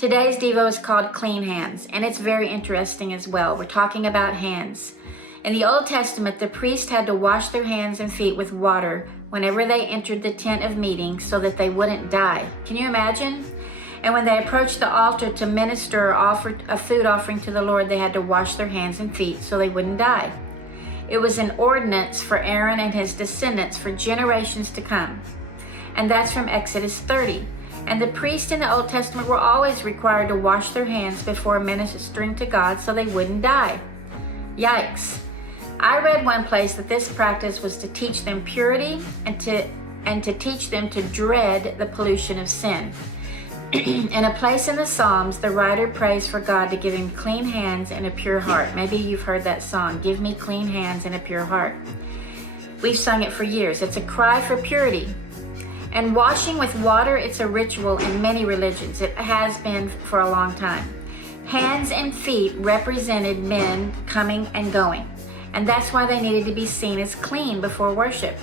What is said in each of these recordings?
Today's Devo is called Clean Hands, and it's very interesting as well. We're talking about hands. In the Old Testament, the priest had to wash their hands and feet with water whenever they entered the tent of meeting so that they wouldn't die. Can you imagine? And when they approached the altar to minister or offer a food offering to the Lord, they had to wash their hands and feet so they wouldn't die. It was an ordinance for Aaron and his descendants for generations to come. And that's from Exodus 30. And the priests in the Old Testament were always required to wash their hands before ministering to God so they wouldn't die. Yikes. I read one place that this practice was to teach them purity and to teach them to dread the pollution of sin. In a place in the Psalms, the writer prays for God to give him clean hands and a pure heart. Maybe you've heard that song, "Give me clean hands and a pure heart." We've sung it for years. It's a cry for purity. And washing with water, it's a ritual in many religions. It has been for a long time. Hands and feet represented men coming and going, and that's why they needed to be seen as clean before worship.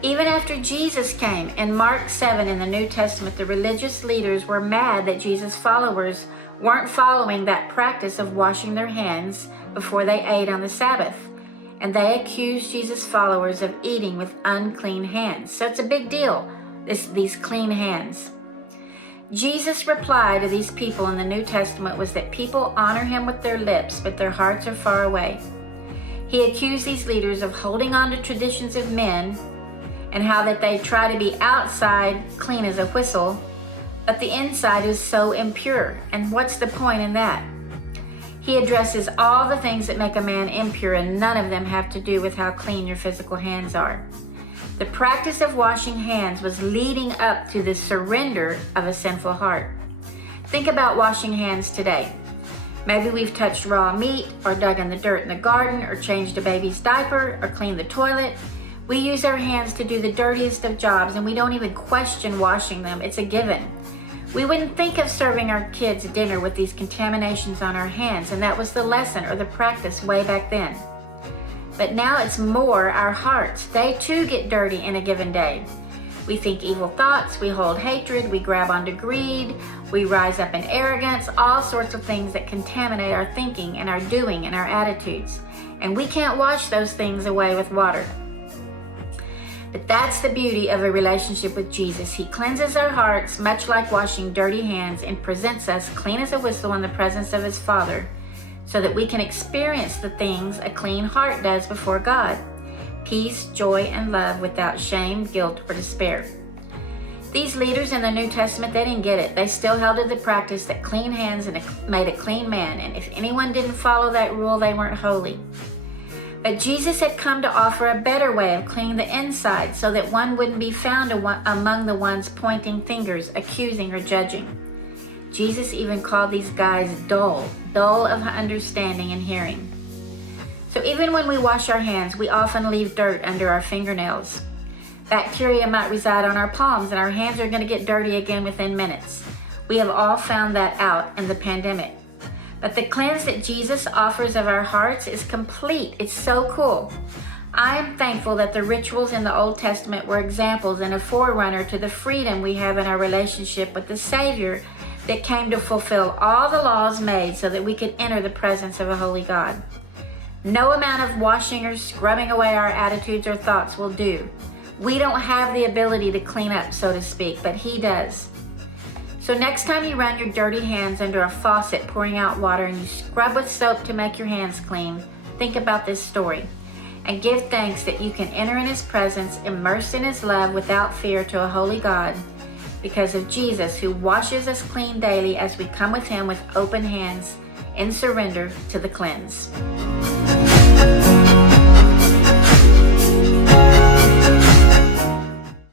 Even after Jesus came, in Mark 7 in the New Testament, the religious leaders were mad that Jesus' followers weren't following that practice of washing their hands before they ate on the Sabbath. And they accused Jesus' followers of eating with unclean hands. So it's a big deal, these clean hands. Jesus' reply to these people in the New Testament was that people honor him with their lips, but their hearts are far away. He accused these leaders of holding on to traditions of men and how that they try to be outside clean as a whistle, but the inside is so impure. And what's the point in that? He addresses all the things that make a man impure, and none of them have to do with how clean your physical hands are. The practice of washing hands was leading up to the surrender of a sinful heart. Think about washing hands today. Maybe we've touched raw meat, or dug in the dirt in the garden, or changed a baby's diaper, or cleaned the toilet. We use our hands to do the dirtiest of jobs, and we don't even question washing them. It's a given. We wouldn't think of serving our kids dinner with these contaminations on our hands, and that was the lesson or the practice way back then. But now it's more our hearts. They too get dirty in a given day. We think evil thoughts, we hold hatred, we grab onto greed, we rise up in arrogance, all sorts of things that contaminate our thinking and our doing and our attitudes. And we can't wash those things away with water. But that's the beauty of a relationship with Jesus. He cleanses our hearts, much like washing dirty hands, and presents us clean as a whistle in the presence of his Father, so that we can experience the things a clean heart does before God: peace, joy, and love without shame, guilt, or despair. These leaders in the New Testament, they didn't get it. They still held to the practice that clean hands made a clean man, and if anyone didn't follow that rule, they weren't holy. But Jesus had come to offer a better way of cleaning the inside so that one wouldn't be found among the ones pointing fingers, accusing, or judging. Jesus even called these guys dull of understanding and hearing. So even when we wash our hands, we often leave dirt under our fingernails. Bacteria might reside on our palms, and our hands are going to get dirty again within minutes. We have all found that out in the pandemic. But the cleanse that Jesus offers of our hearts is complete. It's so cool. I am thankful that the rituals in the Old Testament were examples and a forerunner to the freedom we have in our relationship with the Savior that came to fulfill all the laws made so that we could enter the presence of a holy God. No amount of washing or scrubbing away our attitudes or thoughts will do. We don't have the ability to clean up, so to speak, but he does. So next time you run your dirty hands under a faucet pouring out water and you scrub with soap to make your hands clean, think about this story and give thanks that you can enter in his presence, immersed in his love without fear to a holy God, because of Jesus, who washes us clean daily as we come with him with open hands in surrender to the cleanse.